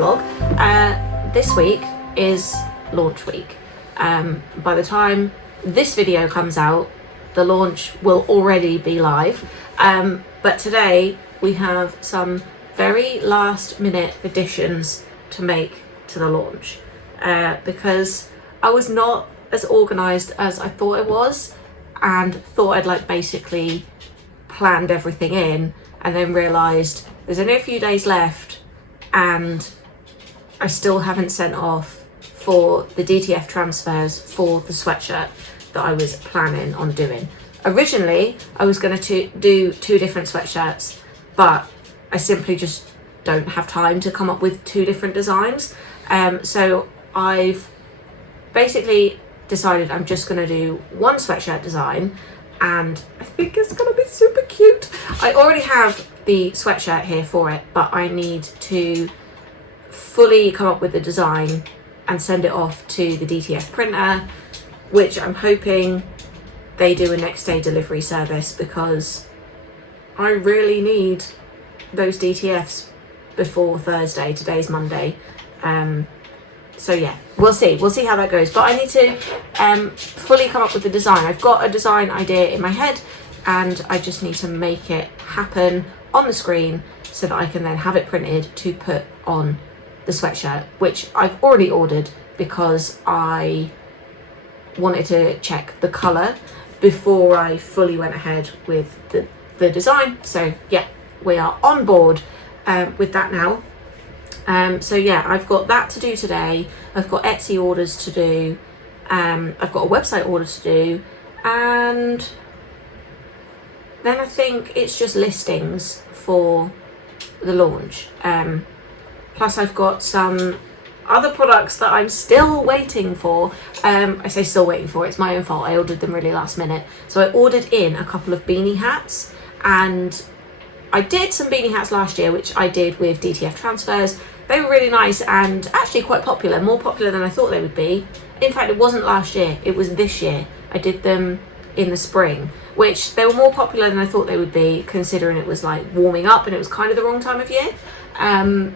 vlog. This week is launch week. By the time this video comes out, the launch will already be live. But today we have some very last minute additions to make to the launch because I was not as organised as I thought I was, and thought I'd like basically planned everything in, and then realised there's only a few days left and I still haven't sent off for the DTF transfers for the sweatshirt that I was planning on doing. Originally I was going to do 2 different sweatshirts, but I simply just don't have time to come up with 2 different designs. So I've basically decided I'm just going to do one sweatshirt design, and I think it's going to be super cute. I already have the sweatshirt here for it, but I need to fully come up with the design and send it off to the DTF printer, which I'm hoping they do a next day delivery service, because I really need those DTFs before Thursday. Today's Monday. So yeah, we'll see how that goes, but I need to fully come up with the design. I've got a design idea in my head and I just need to make it happen on the screen so that I can then have it printed to put on the sweatshirt, which I've already ordered because I wanted to check the colour before I fully went ahead with the design. So yeah, we are on board with that now. So yeah, I've got that to do today. I've got Etsy orders to do. I've got a website order to do, and then I think it's just listings for the launch. Plus I've got some other products that I'm still waiting for. I say still waiting for, it's my own fault. I ordered them really last minute. So I ordered in a couple of beanie hats, and I did some beanie hats last year, which I did with DTF transfers. They were really nice and actually quite popular, more popular than I thought they would be. In fact, it wasn't last year, it was this year. I did them in the spring, which they were more popular than I thought they would be, considering it was like warming up and it was kind of the wrong time of year.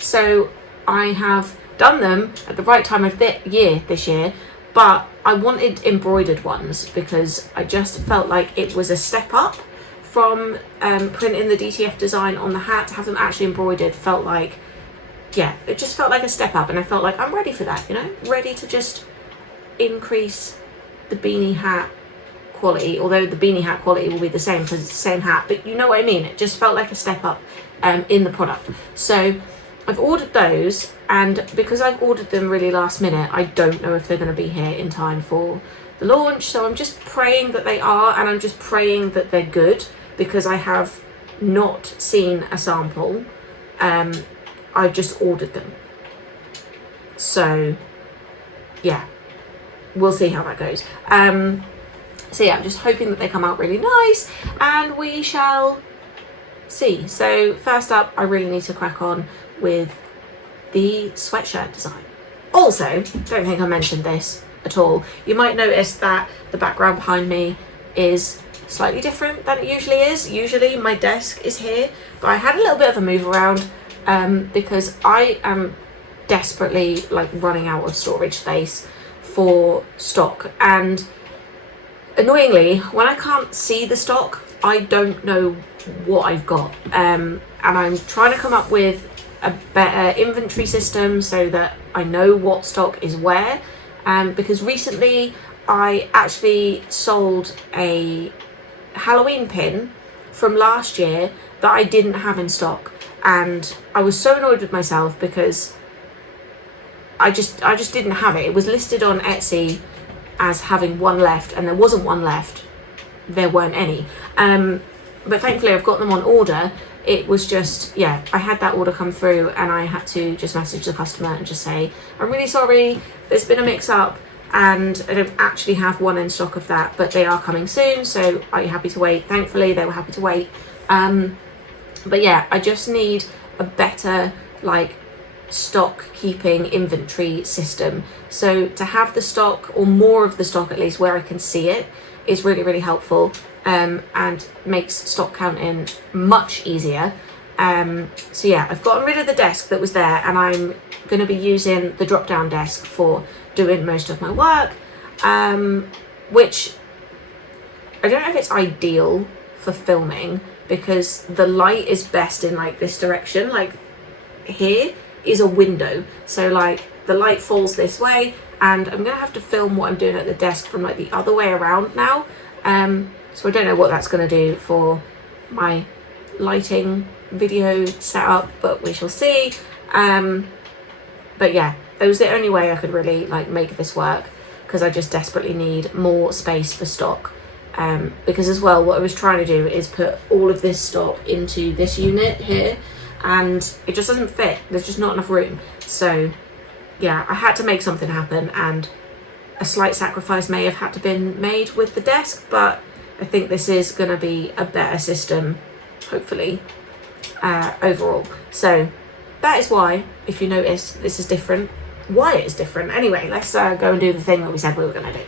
So I have done them at the right time of this year, but I wanted embroidered ones because I just felt like it was a step up from printing the DTF design on the hat. To have them actually embroidered felt like, yeah, it just felt like a step up, and I felt like I'm ready for that, you know, ready to just increase the beanie hat quality, although the beanie hat quality will be the same because it's the same hat, but you know what I mean, it just felt like a step up in the product. So I've ordered those, and because I've ordered them really last minute, I don't know if they're going to be here in time for the launch, so I'm just praying that they are, and I'm just praying that they're good, because I have not seen a sample. I've just ordered them. So yeah, we'll see how that goes. So yeah, I'm just hoping that they come out really nice, and we shall see. So first up, I really need to crack on with the sweatshirt design. Also, don't think I mentioned this at all. You might notice that the background behind me is slightly different than it usually is. Usually my desk is here, but I had a little bit of a move around because I am desperately like running out of storage space for stock, and annoyingly, when I can't see the stock, I don't know what I've got, and I'm trying to come up with a better inventory system so that I know what stock is where, because recently I actually sold a Halloween pin from last year that I didn't have in stock, and I was so annoyed with myself because I just didn't have it. It was listed on Etsy as having one left, and there wasn't one left. There weren't any. But thankfully I've got them on order. It was just, yeah, I had that order come through and I had to just message the customer and just say, I'm really sorry, there's been a mix up and I don't actually have one in stock of that, but they are coming soon, so are you happy to wait? Thankfully they were happy to wait. But yeah, I just need a better like stock keeping inventory system. So to have the stock, or more of the stock at least, where I can see it is really, really helpful, and makes stock counting much easier. So yeah, I've gotten rid of the desk that was there, and I'm going to be using the drop down desk for doing most of my work, which I don't know if it's ideal for filming because the light is best in like this direction. Like here is a window, so like the light falls this way, and I'm gonna have to film what I'm doing at the desk from like the other way around now. So I don't know what that's gonna do for my lighting video setup, but we shall see. But yeah, it was the only way I could really like make this work, because I just desperately need more space for stock. Because as well, what I was trying to do is put all of this stock into this unit here, and it just doesn't fit. There's just not enough room. So yeah, I had to make something happen, and a slight sacrifice may have had to been made with the desk, but I think this is going to be a better system, hopefully, overall. So that is why, if you notice, this is different. Why it is different. Anyway, let's go and do the thing that we said we were going to do.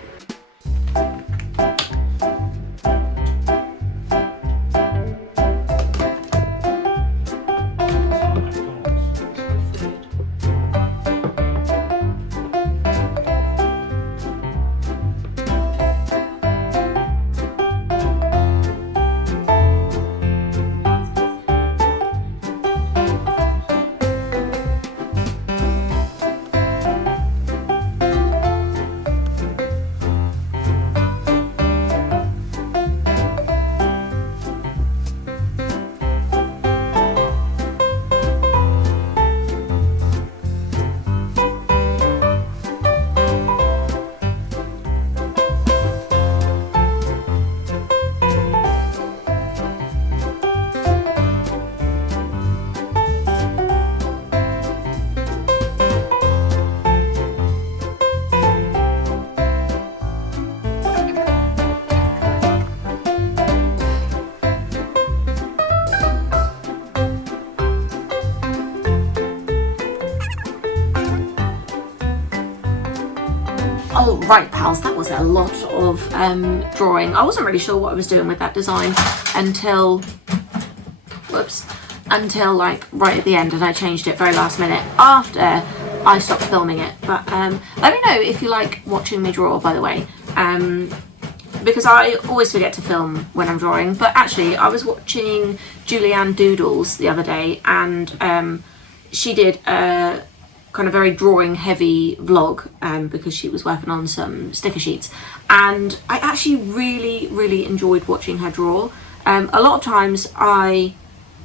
Oh right, pals, that was a lot of drawing. I wasn't really sure what I was doing with that design until like right at the end, and I changed it very last minute after I stopped filming it. But let me know if you like watching me draw, by the way, because I always forget to film when I'm drawing. But actually, I was watching Julianne Doodles the other day, and she did a kind of very drawing heavy vlog because she was working on some sticker sheets, and I actually really enjoyed watching her draw. A lot of times I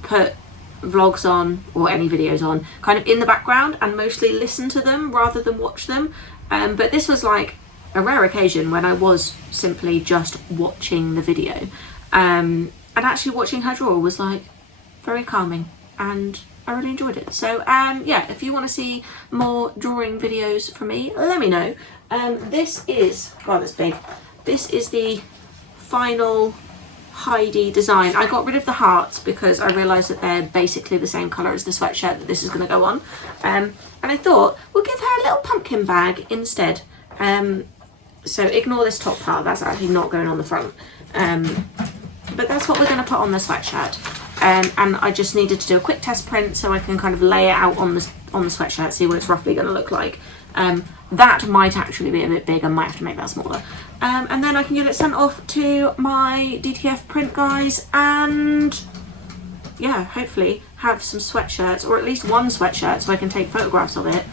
put vlogs on, or any videos on, kind of in the background and mostly listen to them rather than watch them, but this was like a rare occasion when I was simply just watching the video, and actually watching her draw was like very calming, and I really enjoyed it. So yeah, if you want to see more drawing videos from me, let me know. This is, wow, that's big. This is the final Heidi design. I got rid of the hearts because I realised that they're basically the same colour as the sweatshirt that this is going to go on. And I thought we'll give her a little pumpkin bag instead. So ignore this top part, that's actually not going on the front. But that's what we're going to put on the sweatshirt. And I just needed to do a quick test print so I can kind of lay it out on the sweatshirt, see what it's roughly going to look like. That might actually be a bit big, I might have to make that smaller. And then I can get it sent off to my DTF print guys, and yeah, hopefully have some sweatshirts, or at least one sweatshirt, so I can take photographs of it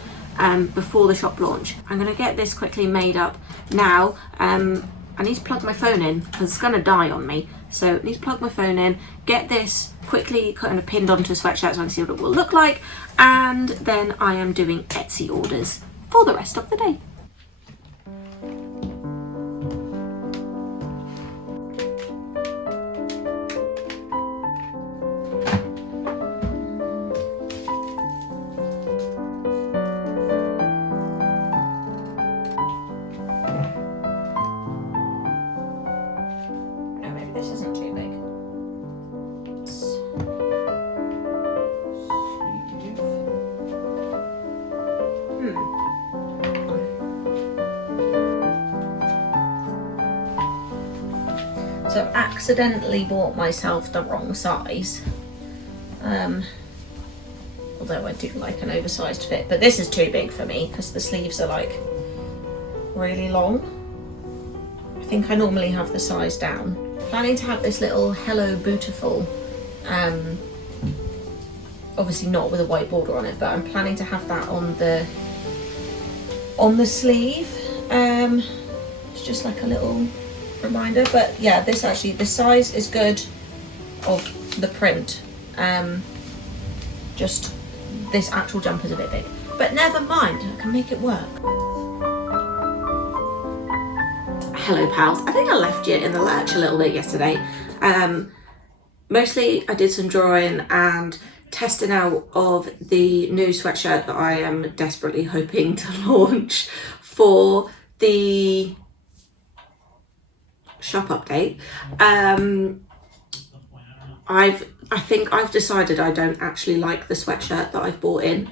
before the shop launch. I'm going to get this quickly made up now. I need to plug my phone in because it's going to die on me. So I need to plug my phone in, get this quickly kind of pinned onto a sweatshirt so I can see what it will look like, and then I am doing Etsy orders for the rest of the day. So I've accidentally bought myself the wrong size. Although I do like an oversized fit, but this is too big for me because the sleeves are like really long. I think I normally have the size down. Planning to have this little Hello Beautiful, obviously not with a white border on it, but I'm planning to have that on the sleeve. It's just like a little reminder, but yeah, the size is good of the print. Just this actual jumper's a bit big, but never mind, I can make it work. Hello pals, I think I left you in the lurch a little bit yesterday. Mostly I did some drawing and testing out of the new sweatshirt that I am desperately hoping to launch for the shop update. I think I've decided I don't actually like the sweatshirt that I've bought in.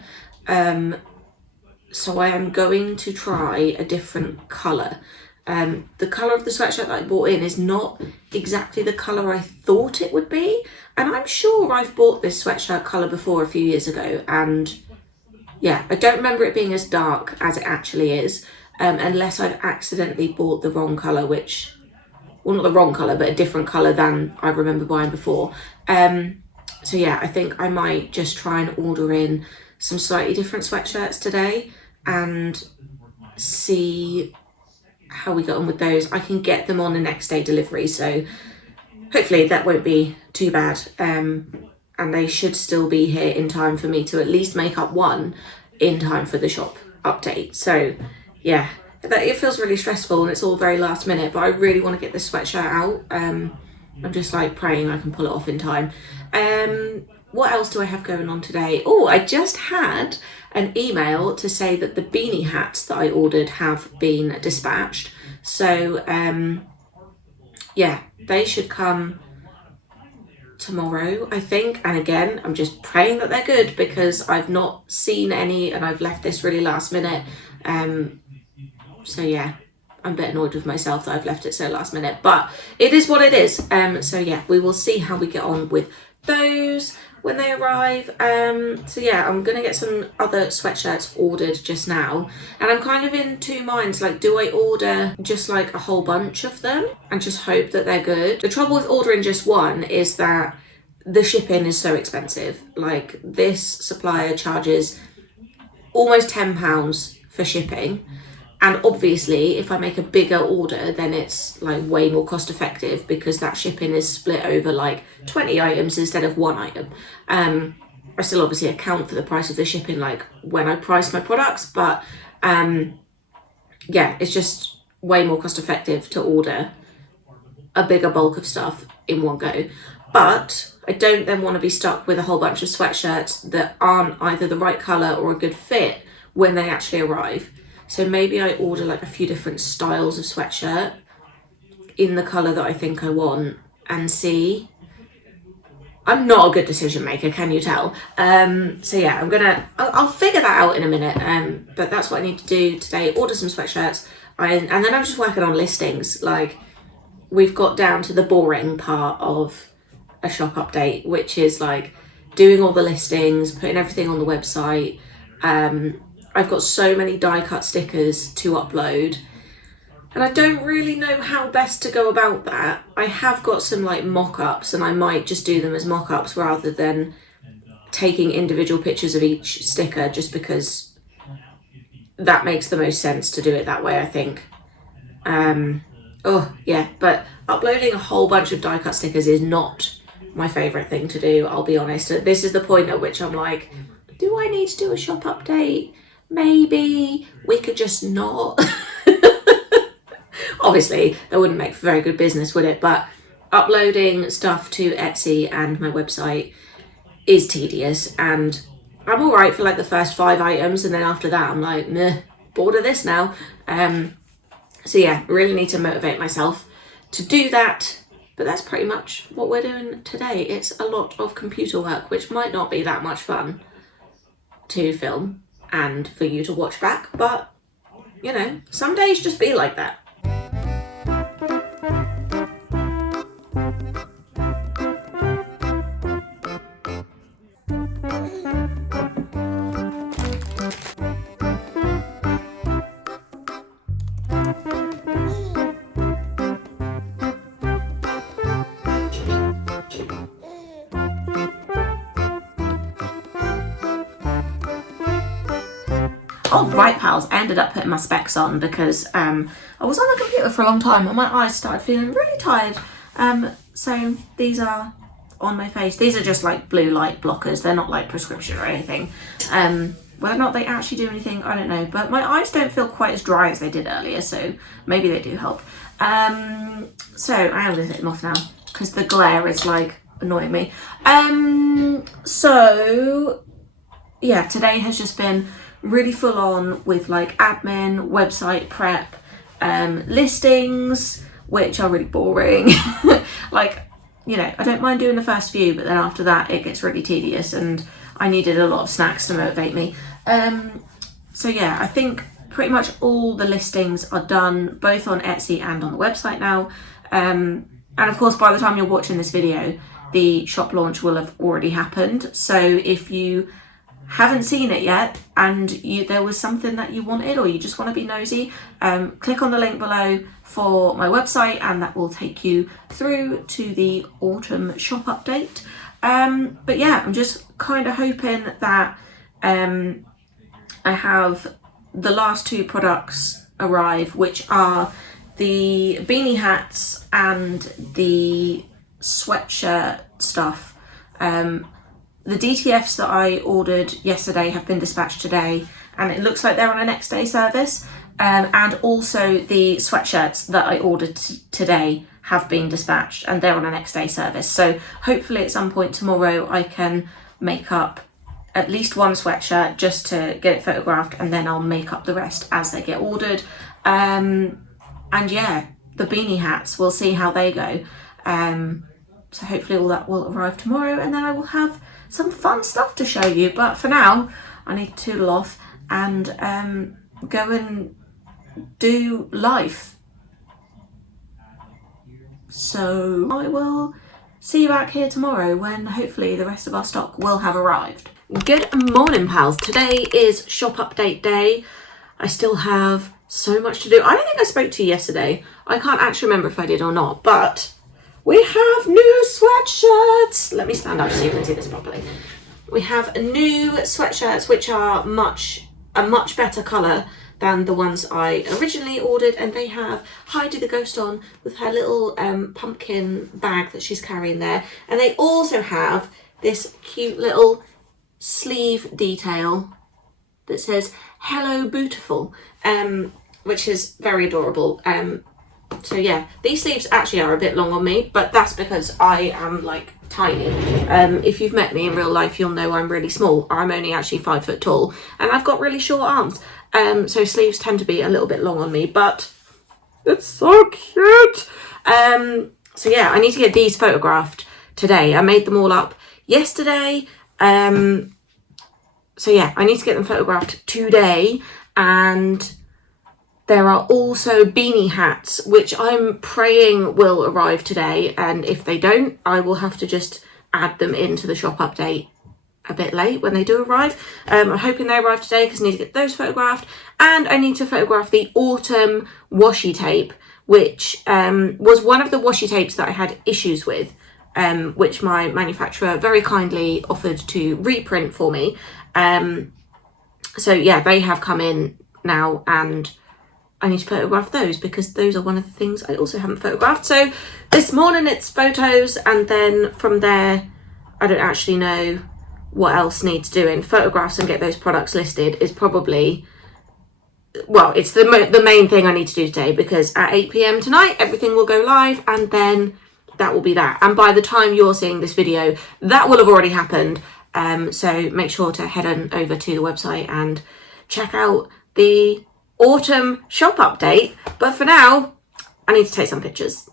So I am going to try a different colour. The colour of the sweatshirt that I bought in is not exactly the colour I thought it would be. And I'm sure I've bought this sweatshirt colour before a few years ago. And yeah, I don't remember it being as dark as it actually is. Unless I've accidentally bought the wrong colour, which... well, not the wrong colour, but a different colour than I remember buying before. So yeah, I think I might just try and order in some slightly different sweatshirts today and see how we get on with those. I can get them on a next day delivery, so hopefully that won't be too bad. And they should still be here in time for me to at least make up one in time for the shop update. So yeah, it feels really stressful and it's all very last minute, but I really want to get this sweatshirt out. I'm just like praying I can pull it off in time. What else do I have going on today? Oh, I just had an email to say that the beanie hats that I ordered have been dispatched. So yeah, they should come tomorrow, I think. And again, I'm just praying that they're good because I've not seen any and I've left this really last minute. So yeah, I'm a bit annoyed with myself that I've left it so last minute, but it is what it is. So yeah, we will see how we get on with those when they arrive. So yeah, I'm gonna get some other sweatshirts ordered just now, and I'm kind of in two minds, like, do I order just like a whole bunch of them and just hope that they're good? The trouble with ordering just one is that the shipping is so expensive. Like, this supplier charges almost £10 for shipping. And obviously, if I make a bigger order, then it's like way more cost effective because that shipping is split over like 20 items instead of one item. I still obviously account for the price of the shipping like when I price my products, but yeah, it's just way more cost effective to order a bigger bulk of stuff in one go. But I don't then want to be stuck with a whole bunch of sweatshirts that aren't either the right colour or a good fit when they actually arrive. So maybe I order like a few different styles of sweatshirt in the colour that I think I want and see. I'm not a good decision maker, can you tell? So yeah, I'll figure that out in a minute. But that's what I need to do today, order some sweatshirts. And then I'm just working on listings. Like, we've got down to the boring part of a shop update, which is like doing all the listings, putting everything on the website. I've got so many die cut stickers to upload and I don't really know how best to go about that. I have got some like mock-ups and I might just do them as mock-ups rather than taking individual pictures of each sticker, just because that makes the most sense to do it that way, I think. Oh yeah, but uploading a whole bunch of die cut stickers is not my favourite thing to do, I'll be honest. This is the point at which I'm like, do I need to do a shop update? Maybe we could just not. Obviously, that wouldn't make for very good business, would it? But uploading stuff to Etsy and my website is tedious, and I'm all right for like the first 5 items, and then after that, I'm like, meh, bored of this now. So yeah, I really need to motivate myself to do that. But that's pretty much what we're doing today. It's a lot of computer work, which might not be that much fun to film and for you to watch back, but you know, some days just be like that. Oh, right, pals, I ended up putting my specs on because I was on the computer for a long time and my eyes started feeling really tired. So these are on my face. These are just like blue light blockers. They're not like prescription or anything. Whether or not they actually do anything, I don't know. But my eyes don't feel quite as dry as they did earlier, so maybe they do help. So I am going to take them off now because the glare is like annoying me. So yeah, today has just been really full on with like admin, website prep, listings, which are really boring. Like, you know, I don't mind doing the first few, but then after that it gets really tedious and I needed a lot of snacks to motivate me. So yeah, I think pretty much all the listings are done, both on Etsy and on the website now. And of course, by the time you're watching this video, the shop launch will have already happened. So if you haven't seen it yet and there was something that you wanted or you just want to be nosy, click on the link below for my website and that will take you through to the autumn shop update. But yeah, I'm just kind of hoping that I have the last two products arrive, which are the beanie hats and the sweatshirt stuff. The DTFs that I ordered yesterday have been dispatched today and it looks like they're on a next day service. And also the sweatshirts that I ordered today have been dispatched and they're on a next day service. So hopefully at some point tomorrow I can make up at least one sweatshirt just to get it photographed and then I'll make up the rest as they get ordered. And yeah, the beanie hats, we'll see how they go. So hopefully all that will arrive tomorrow and then I will have some fun stuff to show you. But for now, I need to toodle off and go and do life. So I will see you back here tomorrow when hopefully the rest of our stock will have arrived. Good morning, pals. Today is shop update day. I still have so much to do. I don't think I spoke to you yesterday. I can't actually remember if I did or not, but we have new sweatshirts. Let me stand up so you can see this properly. We have new sweatshirts which are a much better colour than the ones I originally ordered, and they have Heidi the Ghost on with her little pumpkin bag that she's carrying there, and they also have this cute little sleeve detail that says "Hello Beautiful," which is very adorable. So yeah, these sleeves actually are a bit long on me, but that's because I am like tiny. If you've met me in real life, you'll know I'm really small. I'm only actually 5 foot tall and I've got really short arms. So sleeves tend to be a little bit long on me, but it's so cute. So yeah, I need to get these photographed today. I made them all up yesterday. So yeah, I need to get them photographed today. And there are also beanie hats, which I'm praying will arrive today. And if they don't, I will have to just add them into the shop update a bit late when they do arrive. I'm hoping they arrive today because I need to get those photographed. And I need to photograph the autumn washi tape, which was one of the washi tapes that I had issues with, which my manufacturer very kindly offered to reprint for me. So yeah, they have come in now and I need to photograph those because those are one of the things I also haven't photographed. So this morning it's photos, and then from there I don't actually know what else needs doing. Photographs and get those products listed is probably, well, it's the main thing I need to do today, because at 8 p.m. tonight everything will go live and then that will be that. And by the time you're seeing this video, that will have already happened. So make sure to head on over to the website and check out the autumn shop update. But for now, I need to take some pictures.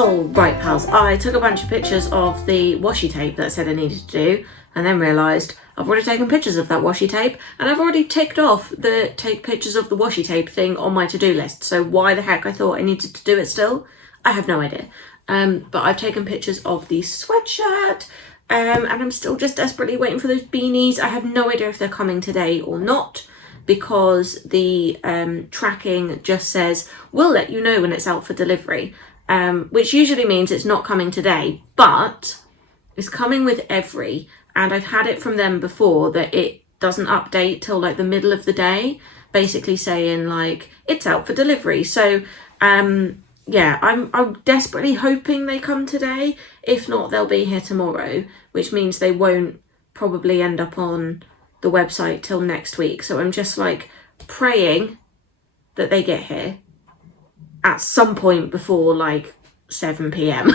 Oh, right, pals, I took a bunch of pictures of the washi tape that I said I needed to do, and then realised I've already taken pictures of that washi tape, and I've already ticked off the take pictures of the washi tape thing on my to-do list. So why the heck I thought I needed to do it still, I have no idea. But I've taken pictures of the sweatshirt, and I'm still just desperately waiting for those beanies. I have no idea if they're coming today or not, because the tracking just says, we'll let you know when it's out for delivery, which usually means it's not coming today, but it's coming with every, and I've had it from them before that it doesn't update till like the middle of the day, basically saying like, it's out for delivery. So yeah, I'm desperately hoping they come today. If not, they'll be here tomorrow, which means they won't probably end up on the website till next week. So I'm just like praying that they get here at some point before like 7 p.m.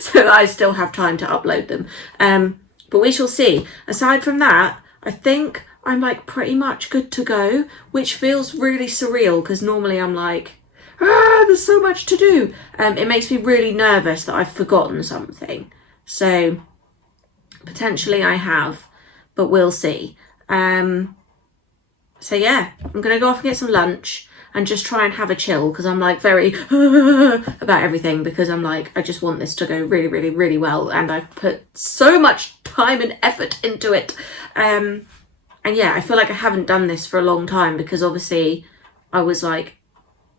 so that I still have time to upload them. But we shall see. Aside from that, I think I'm like pretty much good to go, which feels really surreal because normally I'm like, there's so much to do. It makes me really nervous that I've forgotten something. So potentially I have, but we'll see. So yeah, I'm gonna go off and get some lunch and just try and have a chill, because I'm like very about everything, because I'm like, I just want this to go really, really, really well, and I've put so much time and effort into it. And yeah, I feel like I haven't done this for a long time, because obviously I was like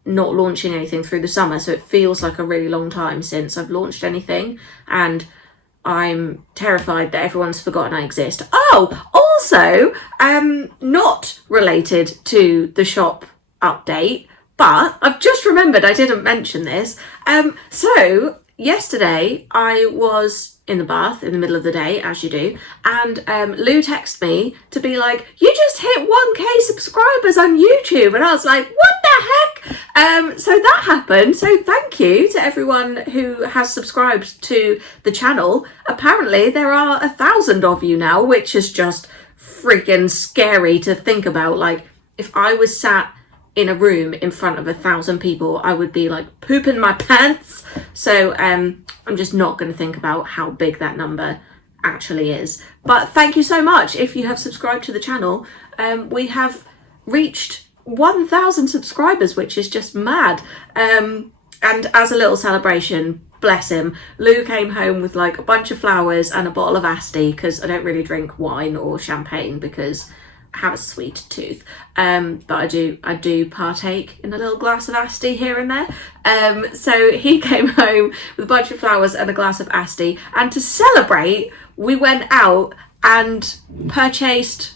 not launching anything through the summer, so it feels like a really long time since I've launched anything, and I'm terrified that everyone's forgotten I exist. Oh, also, not related to the shop update, but I've just remembered I didn't mention this. So yesterday I was in the bath in the middle of the day, as you do, and Lou texted me to be like, you just hit 1k subscribers on YouTube, and I was like, what the heck? So that happened. So thank you to everyone who has subscribed to the channel. Apparently there are 1,000 of you now, which is just freaking scary to think about. Like, if I was sat in a room in front of 1,000 people, I would be like pooping my pants. So I'm just not going to think about how big that number actually is. But thank you so much if you have subscribed to the channel. We have reached 1,000 subscribers, which is just mad. And as a little celebration, bless him, Lou came home with like a bunch of flowers and a bottle of Asti, because I don't really drink wine or champagne because I have a sweet tooth, but I do partake in a little glass of Asti here and there. So he came home with a bunch of flowers and a glass of Asti, and to celebrate we went out and purchased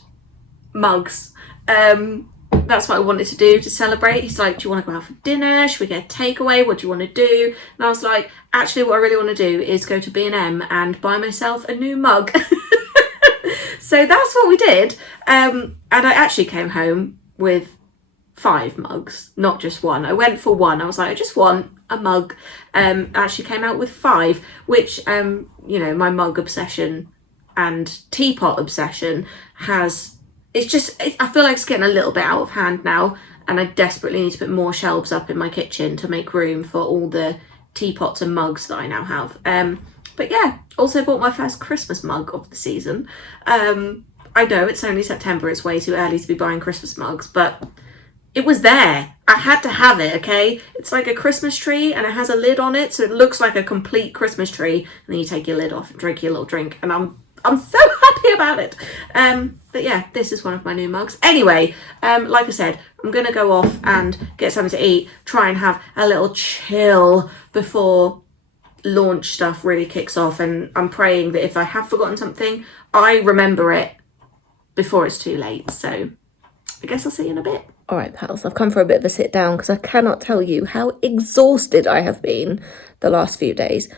mugs. That's what I wanted to do to celebrate. He's like, do you want to go out for dinner? Should we get a takeaway? What do you want to do? And I was like, actually what I really want to do is go to B&M and buy myself a new mug. So that's what we did. And I actually came home with 5 mugs, not just one. I went for one. I was like, I just want a mug. Actually came out with 5, which, you know, my mug obsession and teapot obsession I feel like it's getting a little bit out of hand now, and I desperately need to put more shelves up in my kitchen to make room for all the teapots and mugs that I now have. But yeah, also bought my first Christmas mug of the season. I know it's only September, it's way too early to be buying Christmas mugs, but it was there. I had to have it, okay? It's like a Christmas tree and it has a lid on it, so it looks like a complete Christmas tree, and then you take your lid off and drink your little drink, and I'm so happy about it. But yeah, this is one of my new mugs. Anyway, like I said, I'm gonna go off and get something to eat, try and have a little chill before launch stuff really kicks off, and I'm praying that if I have forgotten something, I remember it before it's too late. So I guess I'll see you in a bit. All right, pals, I've come for a bit of a sit down because I cannot tell you how exhausted I have been the last few days.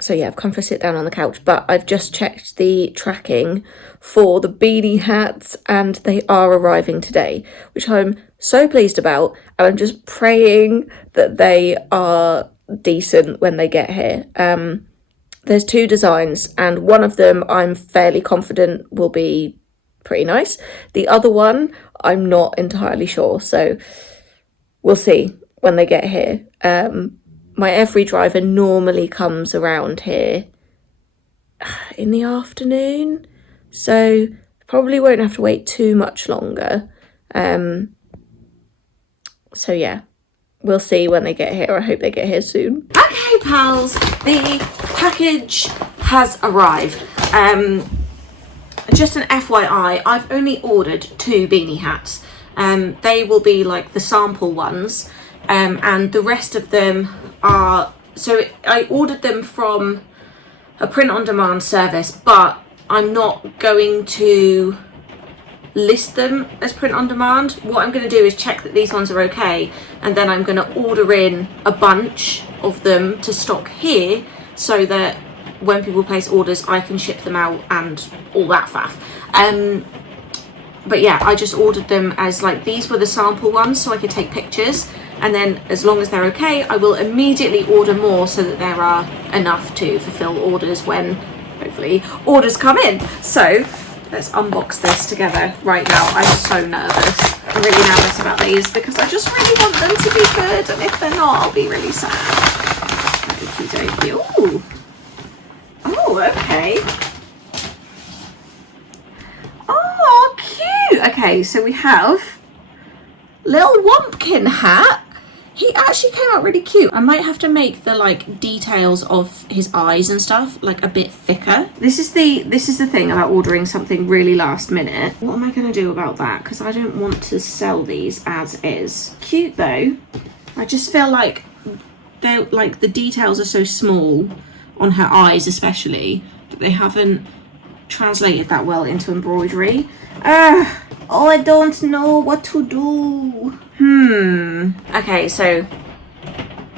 So yeah, I've come for a sit down on the couch, but I've just checked the tracking for the beanie hats and they are arriving today, which I'm so pleased about. And I'm just praying that they are decent when they get here. There's 2 designs, and one of them I'm fairly confident will be pretty nice. The other one, I'm not entirely sure. So we'll see when they get here. My every driver normally comes around here in the afternoon. so probably won't have to wait too much longer. So yeah, we'll see when they get here. I hope they get here soon. Okay, pals, the package has arrived. Just an FYI, I've only ordered 2 beanie hats. They will be like the sample ones, and the rest of them are, so I ordered them from a print-on-demand service, but I'm not going to list them as print-on-demand. What I'm going to do is check that these ones are okay, and then I'm going to order in a bunch of them to stock here, so that when people place orders I can ship them out and all that faff. But yeah, I just ordered them as like, these were the sample ones so I could take pictures, and then as long as they're okay I will immediately order more so that there are enough to fulfill orders when hopefully orders come in. So let's unbox this together right now. I'm so nervous. I'm really nervous about these because I just really want them to be good, and if they're not I'll be really sad. Okie dokie. Ooh. Oh, okay. Oh, cute. Okay, so we have little Wumpkin hat. He actually came out really cute. I might have to make the like details of his eyes and stuff like a bit thicker. This is the thing about ordering something really last minute. What am I going to do about that? Because I don't want to sell these as is. Cute though. I just feel like they're like, the details are so small on her eyes especially that they haven't translated that well into embroidery. Oh, I don't know what to do. Okay, so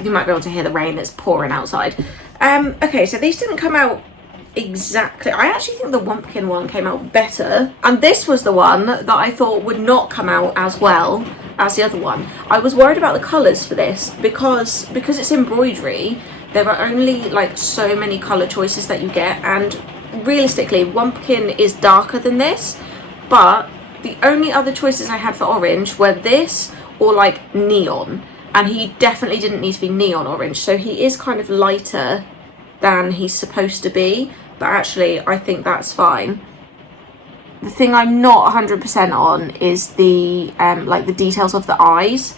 you might be able to hear the rain that's pouring outside. Okay, so these didn't come out exactly. I actually think the Wumpkin one came out better, and this was the one that I thought would not come out as well as the other one. I was worried about the colours for this because it's embroidery. There are only like so many colour choices that you get, and realistically Wumpkin is darker than this, but the only other choices I had for orange were this or like neon, and he definitely didn't need to be neon orange, so he is kind of lighter than he's supposed to be, but actually I think that's fine. The thing I'm not 100% on is the like the details of the eyes,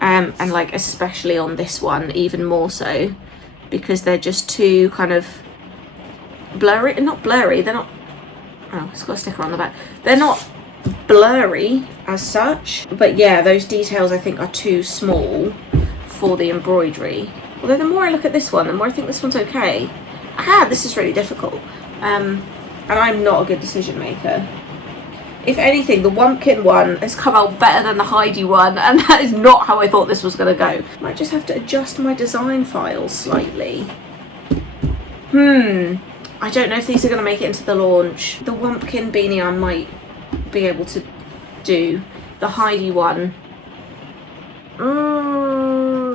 and like especially on this one even more so, because they're just too kind of blurry. Not blurry, they're not, oh, it's got a sticker on the back. They're not blurry as such, but yeah, those details I think are too small for the embroidery. Although the more I look at this one, the more I think this one's okay. This is really difficult, and I'm not a good decision maker. If anything, the Wumpkin one has come out better than the Heidi one, and that is not how I thought this was going to go. Might just have to adjust my design files slightly. I don't know if these are going to make it into the launch. The Wumpkin beanie I might be able to do. The Heidi one,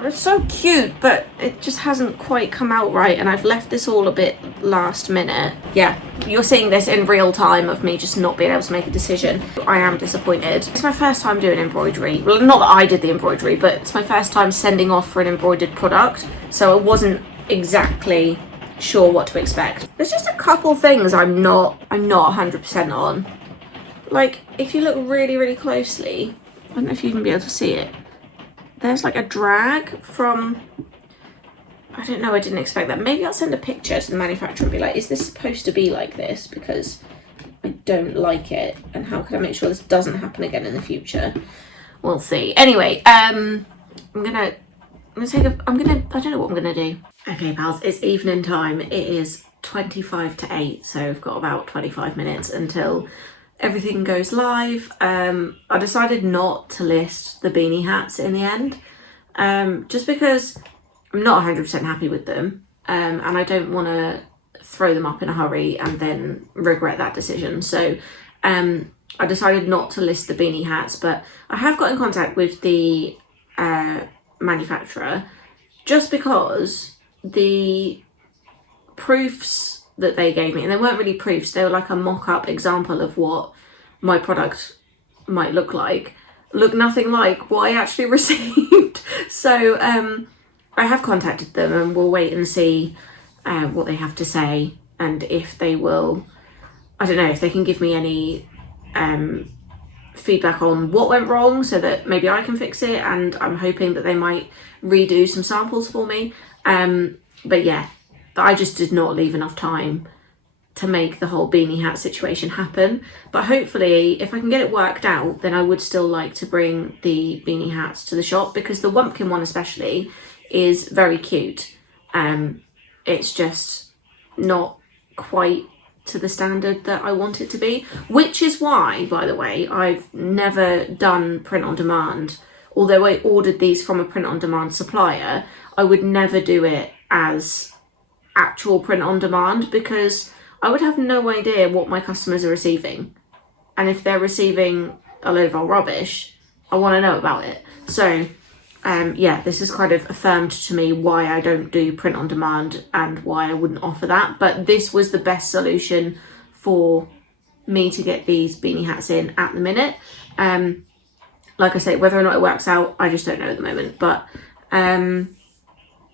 it's so cute, but it just hasn't quite come out right, and I've left this all a bit last minute. Yeah, you're seeing this in real time of me just not being able to make a decision. I am disappointed. It's my first time doing embroidery. Well, not that I did the embroidery, but it's my first time sending off for an embroidered product, so I wasn't exactly sure what to expect. There's just a couple things I'm not 100% on. Like, if you look really, really closely, I don't know if you can be able to see it. There's like a drag from, I don't know, I didn't expect that. Maybe I'll send a picture to the manufacturer and be like, is this supposed to be like this? Because I don't like it, and how can I make sure this doesn't happen again in the future? We'll see. Anyway, I don't know what I'm gonna do. Okay, pals, it's evening time. It is 25 to 8, so we've got about 25 minutes until everything goes live. I decided not to list the beanie hats in the end, just because I'm not 100% happy with them, and I don't want to throw them up in a hurry and then regret that decision. So I decided not to list the beanie hats, but I have got in contact with the manufacturer, just because the proofs that they gave me, and they weren't really proofs, they were like a mock-up example of what my product might look like, look nothing like what I actually received. So I have contacted them, and we'll wait and see what they have to say, and if they will I don't know if they can give me any feedback on what went wrong so that maybe I can fix it, and I'm hoping that they might redo some samples for me. But yeah, I just did not leave enough time to make the whole beanie hat situation happen. But hopefully, if I can get it worked out, then I would still like to bring the beanie hats to the shop, because the Wumpkin one especially is very cute. It's just not quite to the standard that I want it to be, which is why, by the way, I've never done print on demand. Although I ordered these from a print on demand supplier, I would never do it as actual print on demand, because I would have no idea what my customers are receiving. And if they're receiving a load of old rubbish, I want to know about it. So yeah, this has kind of affirmed to me why I don't do print on demand and why I wouldn't offer that. But this was the best solution for me to get these beanie hats in at the minute. Like I say, whether or not it works out, I just don't know at the moment. But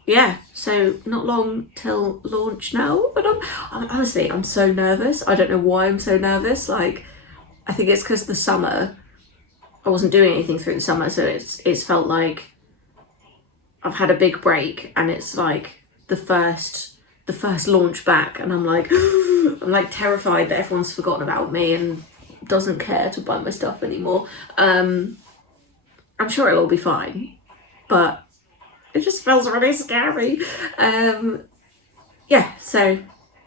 yeah, so not long till launch now. But honestly, I'm so nervous. I don't know why I'm so nervous. Like, I think it's because the summer, I wasn't doing anything through the summer, so it's felt like I've had a big break, and it's like the first launch back, and I'm like I'm like terrified that everyone's forgotten about me and doesn't care to buy my stuff anymore. I'm sure it'll all be fine, but it just feels really scary. Yeah, so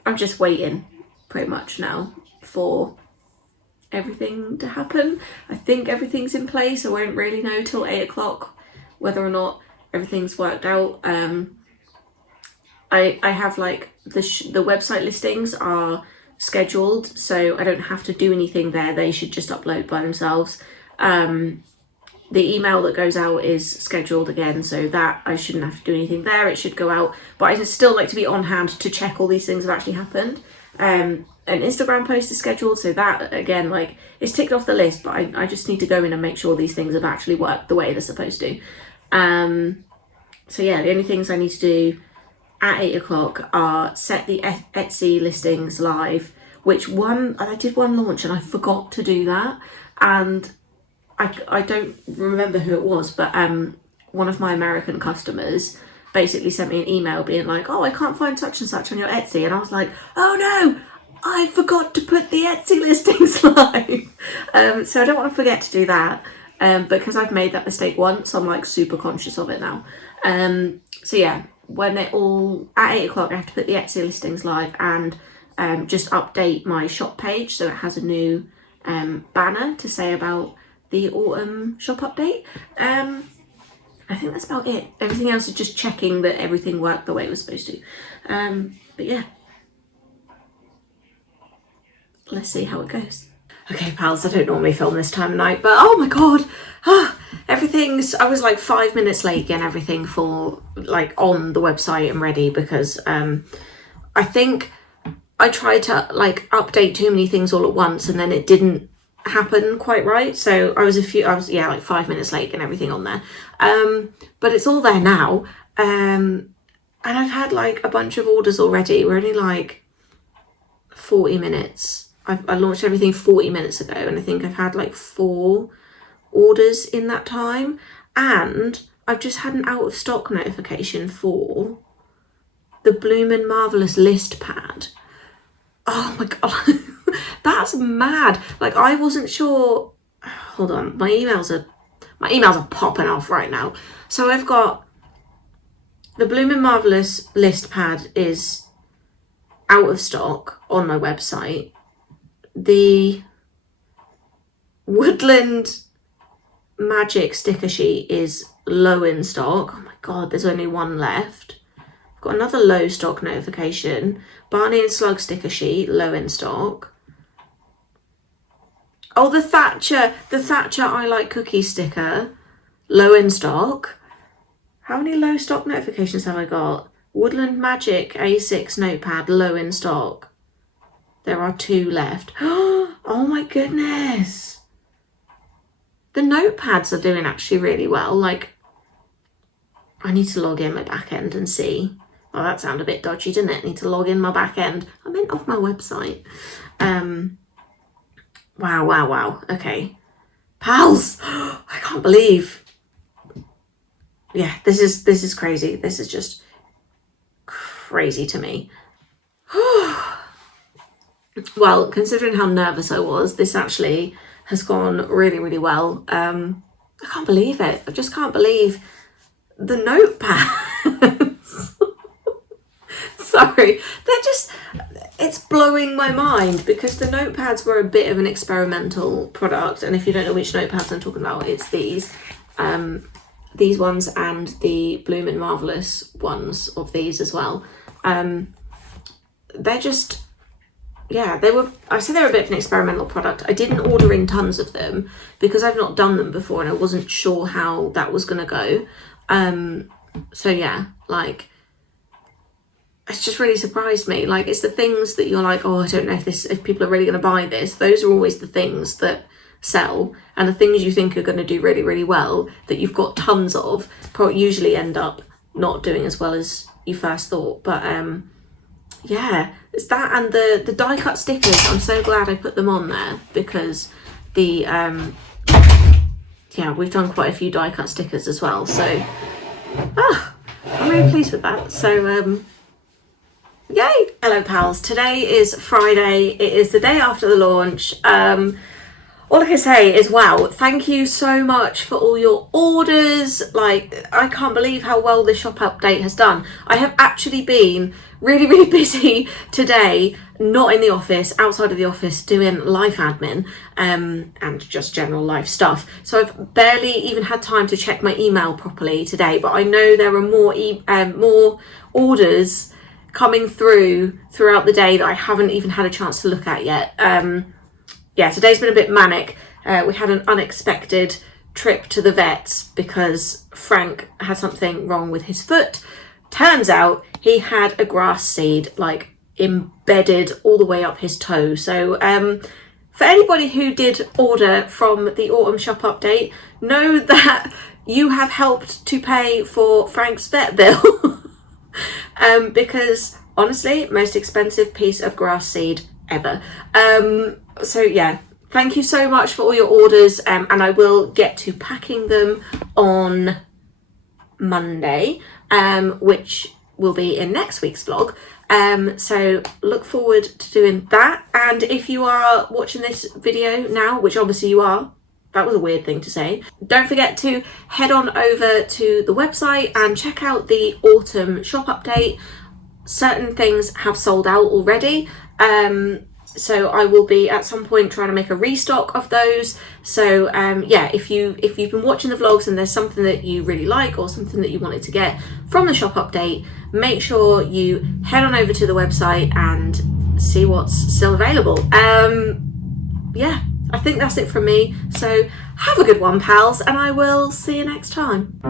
I'm just waiting pretty much now for everything to happen. I think everything's in place. I won't really know till 8 o'clock whether or not everything's worked out. I have like the website listings are scheduled, so I don't have to do anything there. They should just upload by themselves. The email that goes out is scheduled again, so that I shouldn't have to do anything there. It should go out, but I still like to be on hand to check all these things have actually happened. An Instagram post is scheduled, so that again, like, it's ticked off the list, but I just need to go in and make sure these things have actually worked the way they're supposed to. So yeah, the only things I need to do at 8 o'clock are set the Etsy listings live, which I did one launch and I forgot to do that, and I don't remember who it was, but one of my American customers basically sent me an email being like, oh, I can't find such and such on your Etsy, and I was like, oh no, I forgot to put the Etsy listings live. So I don't want to forget to do that. Because I've made that mistake once, I'm like super conscious of it now. So yeah, when at 8 o'clock, I have to put the Etsy listings live and just update my shop page so it has a new banner to say about the autumn shop update. I think that's about it. Everything else is just checking that everything worked the way it was supposed to. But yeah, let's see how it goes. Okay, pals, I don't normally film this time of night, but oh my god, I was like 5 minutes late getting everything for, like, on the website and ready, because I think I tried to, like, update too many things all at once, and then it didn't happen quite right, so I was like 5 minutes late getting everything on there. But it's all there now, and I've had like a bunch of orders already. We're only like 40 minutes. I launched everything 40 minutes ago, and I think I've had like 4 orders in that time, and I've just had an out of stock notification for the Bloomin' Marvellous list pad. Oh my god, that's mad. Like, I wasn't sure. Hold on, my emails are popping off right now. So I've got the Bloomin' Marvellous list pad is out of stock on my website. The Woodland Magic sticker sheet is low in stock. Oh my god, there's only one left. I've got another low stock notification. Barney and Slug sticker sheet, low in stock. Oh, the Thatcher I Like Cookies sticker, low in stock. How many low stock notifications have I got? Woodland Magic A6 notepad, low in stock. There are 2 left. Oh my goodness. The notepads are doing actually really well. Like, I need to log in my back end and see. Well, that sounded a bit dodgy, didn't it? I need to log in my back end. I meant off my website. Wow. Okay. Pals! I can't believe. Yeah, this is crazy. This is just crazy to me. Well, considering how nervous I was, this actually has gone really, really well. I can't believe it. I just can't believe the notepads. Sorry, it's blowing my mind because the notepads were a bit of an experimental product. And if you don't know which notepads I'm talking about, it's these ones and the Bloomin' Marvelous ones of these as well. They're just, yeah, I say they're a bit of an experimental product. I didn't order in tons of them because I've not done them before and I wasn't sure how that was going to go. So yeah, like, it's just really surprised me. Like, it's the things that you're like, oh, I don't know if people are really going to buy this. Those are always the things that sell, and the things you think are going to do really, really well that you've got tons of usually end up not doing as well as you first thought. But yeah, it's that, and the die cut stickers. I'm so glad I put them on there because yeah, we've done quite a few die cut stickers as well. So I'm really pleased with that. So yay! Hello pals, today is Friday. It is the day after the launch. All I can say is wow, thank you so much for all your orders. Like, I can't believe how well the shop update has done. I have actually been really, really busy today, not in the office, outside of the office, doing life admin and just general life stuff. So I've barely even had time to check my email properly today, but I know there are more orders coming throughout the day that I haven't even had a chance to look at yet. Yeah, today's been a bit manic. We had an unexpected trip to the vets because Frank had something wrong with his foot. Turns out he had a grass seed like embedded all the way up his toe. So for anybody who did order from the autumn shop update, know that you have helped to pay for Frank's vet bill. Because honestly, most expensive piece of grass seed ever. So yeah, thank you so much for all your orders, and I will get to packing them on Monday, which will be in next week's vlog. So look forward to doing that. And if you are watching this video now, which obviously you are, that was a weird thing to say, don't forget to head on over to the website and check out the autumn shop update. Certain things have sold out already, so I will be at some point trying to make a restock of those. So yeah, if you've been watching the vlogs and there's something that you really like or something that you wanted to get from the shop update, make sure you head on over to the website and see what's still available. Yeah, I think that's it from me. So have a good one, pals, and I will see you next time.